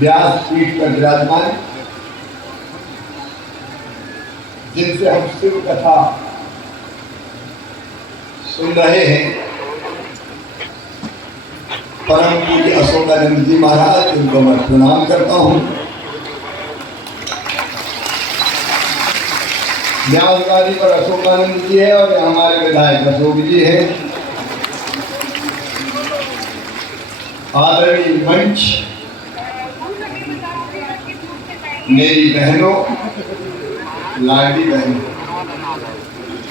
व्यासपीठ पर विराजमान जिनसे हम शिव कथा सुन रहे हैं, परम पूज्य अशोकानंद जी महाराज, उनको मैं प्रणाम करता हूँ। न्यासगादी पर अशोकानंद जी है और हमारे विधायक अशोक जी है। आदरणीय मंच, मेरी बहनों, लाडली बहनों,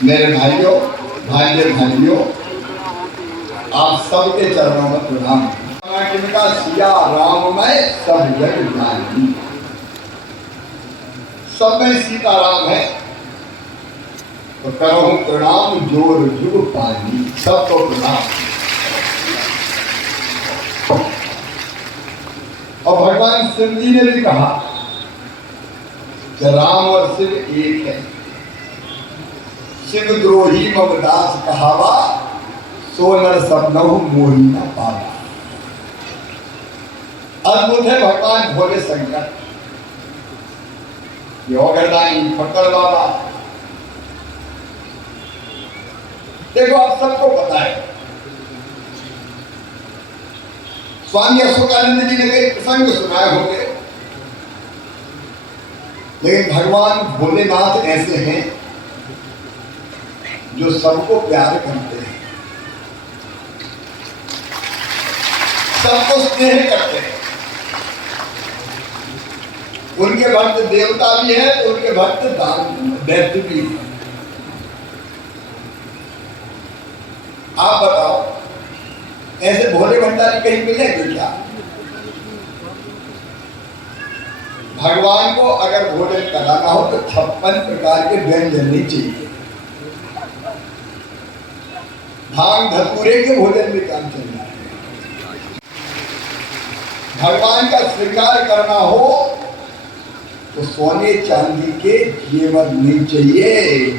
मेरे भाइयों, भाइयों, आप सबके चरणों में प्रणाम। किनका सिया राममय सब जग जानी, सब में सीताराम है तो करो प्रणाम जोर जुग पानी, सबको प्रणाम। और भगवान शिव जी ने भी कहा कि राम और शिव एक है। शिव द्रोही ममदास कहावा, सोनर सबनहु मोही न पावा। अद्भुत है भगवान भोले शंकर, योगदानी फकर बाबा। देखो आप सबको पता है, स्वामी अशोकानंद जी ने कई प्रसंग सुनाए होंगे, लेकिन भगवान भोलेनाथ ऐसे हैं जो सबको प्यार करते हैं, सबको स्नेह करते हैं। उनके भक्त देवता भी है, उनके भक्त दैत्य भी है। आप बताओ, ऐसे भोले भंडारी कहीं मिलेंगे क्या? भगवान को अगर भोजन कराना हो तो 56 प्रकार के व्यंजन नहीं चाहिए। भांग धतूरे के भोजन में काम चल रहा है। भगवान का श्रृंगार करना हो तो सोने चांदी के जेवर नहीं चाहिए,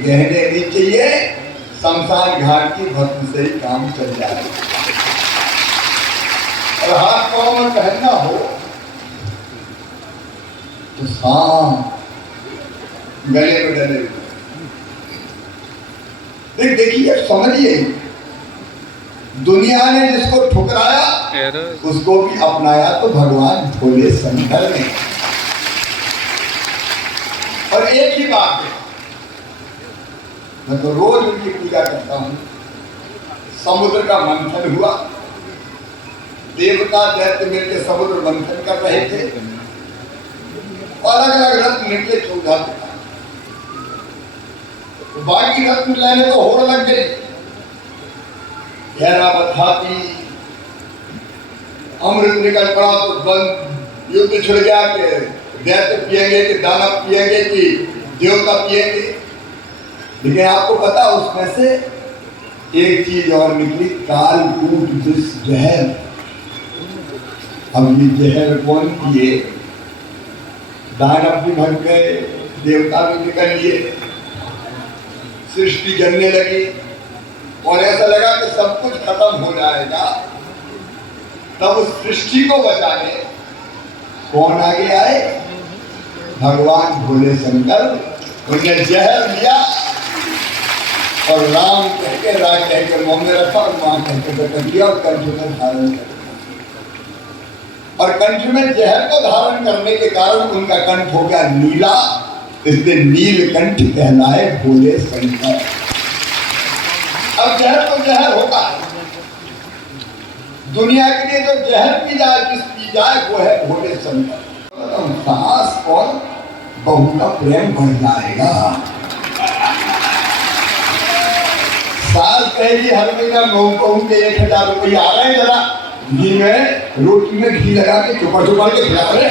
गहने नहीं चाहिए। शमशान घाट की भस्म से ही काम चल जाए। और हाथ पांव में पहनना हो तो सांप गले में डले हुए। देखिए, समझिए, दुनिया ने जिसको ठुकराया उसको भी अपनाया तो भगवान भोले शंकर ने। और एक ही बात है, मैं तो रोज उनकी पूजा करता हूँ। समुद्र का मंथन हुआ, देवता दैत्य मिलकर समुद्र मंथन कर रहे थे, अलग अलग रत्न निकले 14 प्रकार। बाकी रत्न लेने तो होड़ लग गए। हैरावती अमृत निकल पड़ा तो बंद युद्ध छिड़ गया कि दैत्य पिएंगे कि दानव पिएंगे कि देवता पिएंगे। लेकिन आपको पता, उसमें से एक चीज और निकली, कालकूट विष जहर। अब ये जहर कौन पिए? दानव भी भग गए, देवता भी निकल लिए, सृष्टि जलने लगी और ऐसा लगा कि सब कुछ खत्म हो जाएगा। तब उस सृष्टि को बचाने कौन आगे आए? भगवान भोले शंकर। उन्हें जहर लिया और राम कहकर राग कहकर मुंह में रखा और मां कहकर कर दिया और कंठ में धारण कर। और कंठ में जहर को धारण करने के कारण उनका कंठ हो गया नीला, इसलिए नीलकंठ कहलाए भोले शंकर। अब जहर तो जहर होगा, दुनिया के लिए जो जहर पी जाए वो है भोले शंकर। सास और बहू का प्रेम बढ़ जाएगा। सास कहेगी हर महीना बहू के 1000 रुपये आ रहे हैं, जरा घी में रोटी में घी लगा के चुपड़ के खिला रहे।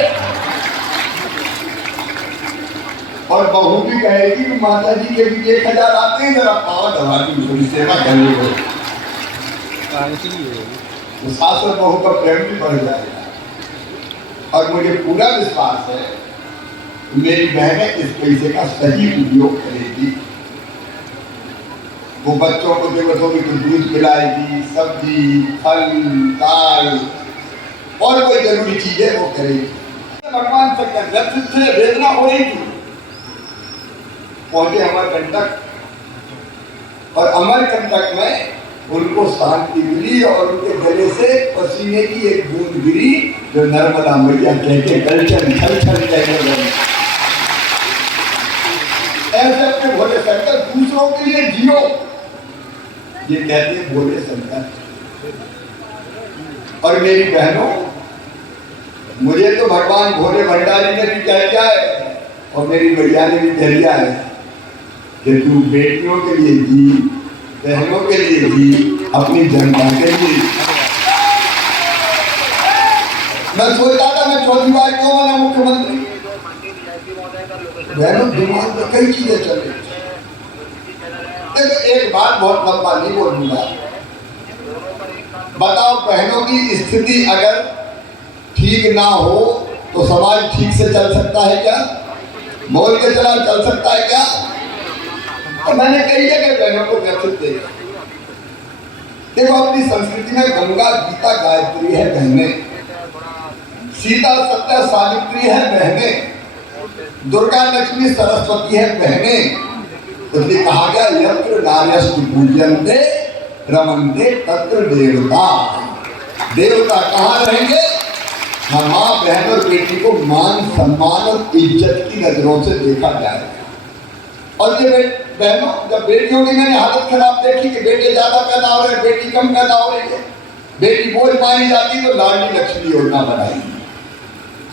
और बहू भी कहेगी कि माता जी के भी 1000 आते हैं, जरा पाँव दबा की थोड़ी सेवा करनी हो। तो सास और बहू का प्रेम भी बढ़ जाएगा। और मुझे पूरा विश्वास है मेरी बहनें इस पैसे का सही उपयोग करेगी। वो बच्चों को जरूरत होगी तो दूध पिलाएगी, सब्जी, फल, दाल और कोई जरूरी चीजें वो करेगी। भगवान शंकर जब से वेदना हो रही थी, पहुंचे अमरकंटक, और अमरकंटक में उनको शांति मिली और उनके गले से पसीने की एक बूंद गिरी जो नर्मदा मैया कहते गलचन छलछल कहने लगे। ऐसे अपने भोले शंकर दूसरों के लिए जियो, ये कहते हैं भोले शंकर। और मेरी बहनों, मुझे तो भगवान भोले भंडारी ने भी कह दिया है और मेरी मैया ने भी कह दिया है कि तू बेटियों के लिए जी, बहनों के लिए जी, अपनी जनता के लिए। मैं सोचता था मैं चौथी बार क्यों बना मुख्यमंत्री। बहनों, दिमाग में कई चीजें चल रही। देखो, एक बात बहुत लंबा नहीं बोलूंगा। बताओ, बहनों की स्थिति अगर ठीक ना हो तो समाज ठीक से चल सकता है क्या? बोल के चला चल सकता है क्या? और मैंने कई जगह बहनों को व्यथित देखा। देखो, अपनी संस्कृति में गंगा, गीता, गायत्री है बहनें, सीता, सत्य, सावित्री है बहनें, दुर्गा, लक्ष्मी, सरस्वती है बहनें। इसलिए कहा गया यत्र नार्यस्तु पूज्यन्ते रमन्ते तत्र देवता। देवता कहाँ रहेंगे? माँ, बहन और बेटी को मान, सम्मान और इज्जत की नजरों से देखा जाएगा। और ये बहनों, जब बेटियों की मैंने हालत खराब देखी कि बेटे ज्यादा पैदा हो रहे, बेटी कम पैदा हो रही है, बेटी बोझ मानी जाती तो लाडली लक्ष्मी योजना बनाई।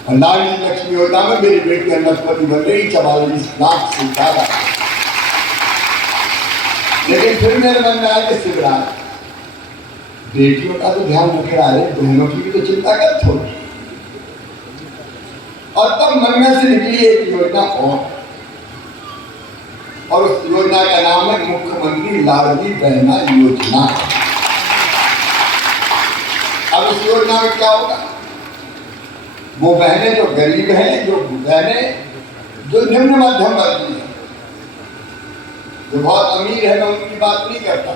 और लाडली लक्ष्मी योजना में मेरी बेटी अन्नपति बन गई 44 लाख से ज्यादा। लेकिन फिर मेरे मन में आया कि शिवराज, बेटियों का तो ध्यान रख रहा है, बहनों की भी तो चिंता कर थोड़ी। और तब मन में से निकली एक योजना और उस योजना का नाम है मुख्यमंत्री लाडली बहना योजना। अब इस योजना में क्या होगा? वो बहनें जो गरीब हैं, जो बहनें जो निम्न मध्यम वर्ग की हैं, जो बहुत अमीर है, मैं उनकी बात नहीं करता।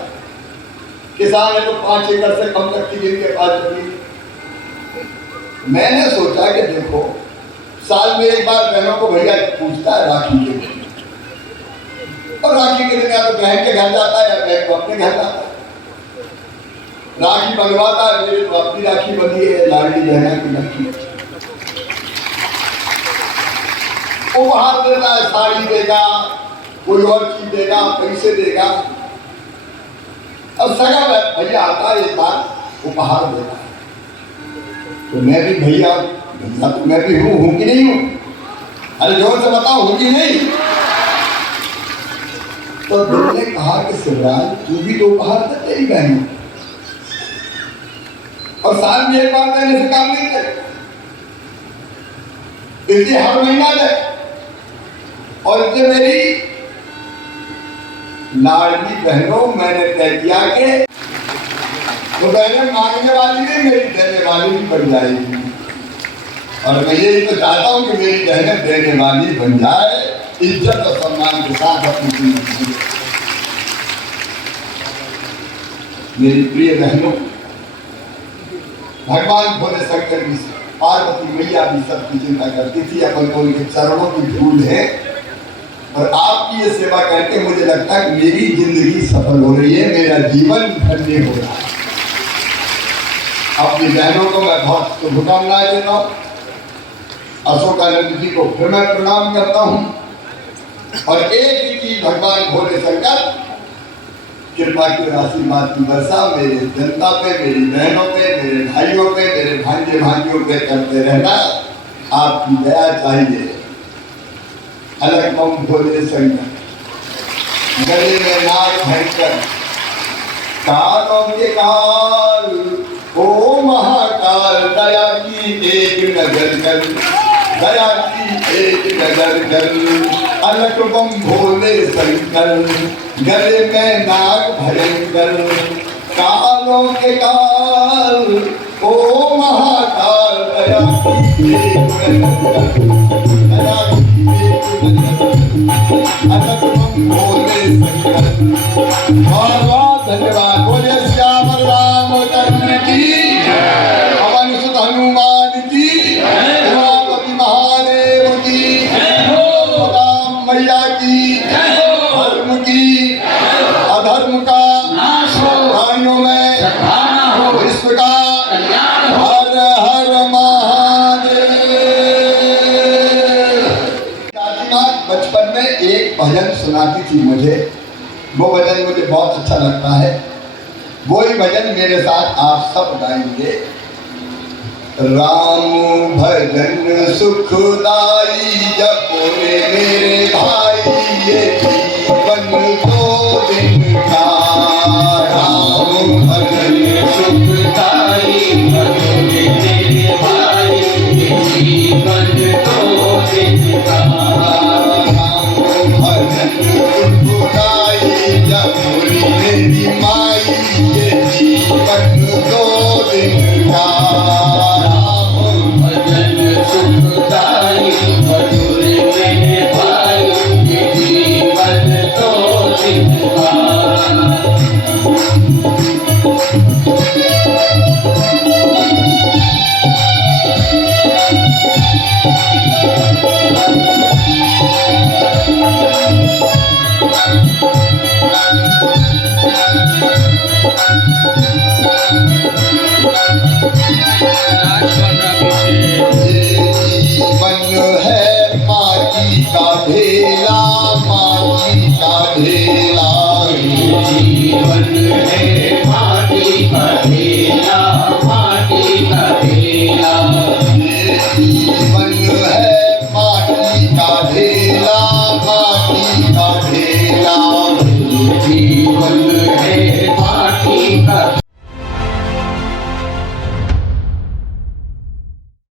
किसान है तो 5 एकड़ से कम तक की जिनके पास जमीन। मैंने सोचा कि देखो, साल में एक बार बहनों को भैया पूछता है राखी के दिन, और राखी के दिन या तो बहन के घर जाता है या बहन को अपने घर जाता है, राखी बंधवाता है। मेरे तो अपनी राखी बंधी है, लाडली बहना की राखी। उपहार देता है, साड़ी देगा, कोई और चीज देगा, पैसे देगा। अब सगा भैया आता है एक बार उपहार देगा, तो मैं भी भैया तो मैं भी हूँ कि नहीं हूँ? अरे जोर से बताओ, हूँ कि नहीं? तो दिल ने कहा कि शिवराज, तू भी तो उपहार दे तेरी बहनों, और साल में एक बार देने से काम नहीं करे, इसलिए हर महीना दे। और इसलिए मेरी लाडली बहनों, मैंने तय किया कि तो बहनें मांगने वाली नहीं, मेरी देने वाली भी बन जाएगी। और मैं यही तो चाहता हूँ कि मेरी बहनें देने वाली बन जाए, इज्जत और सम्मान के साथ अपनी जिंदगी। मेरी प्रिय बहनों, भगवान भोले शंकर भी, पार्वती मैया भी सबकी चिंता करती थी। अपन को उनके चरणों की धूल है, और आपकी ये सेवा करके मुझे लगता है कि मेरी जिंदगी सफल हो रही है, मेरा जीवन धन्य हो रहा है। अपनी बहनों को मैं बहुत शुभकामनाएं देता हूँ। अशोकानंद जी को फिर मैं प्रणाम करता हूँ। और एक ही चीज, भगवान भोले शंकर कृपा की आशीर्वाद की वर्षा मेरे जनता पे, मेरी बहनों पे, मेरे भाइयों पे, मेरे भांजे भांजियों पे करते रहना। आपकी दया चाहिए। अलग मम भोले शंकर, गले में नाग भयंकर, कालों के काल, ओ महाकाल, दया की एक नजर कर, दया की एक नजर कर। अलग मम भोले शंकर, गले में नाग भयंकर, कालों के काल, ओ महाकाल, दया की एक नजर कर, दया की एक नजर कर। अनंत बोले सही। बहुत बहुत धन्यवाद। बोले श्याम रामचंद्र की, पवन सुत हनुमान की, उमापति महादेव की, राम मैया की, धर्म की अधर्म का प्राणियों में विश्व का हर हर महादेव। दादी बचपन में एक भजन सुनाती थी मुझे, वो भजन मुझे बहुत अच्छा लगता है। वही भजन मेरे साथ आप सब गाएंगे। राम भजन सुखदाई जपो रे मेरे भाई, ये जीवन दो दिन का। राम भजन सुखदाई जपो रे मेरे भाई, ये जीवन दो दिन का। राम भजन सुखदाई जपो रे मेरी माई, ये जीवन दो दिन का। सुखदाई मधुर मेरे भाई, ये जीवन दो दिन का। Nacho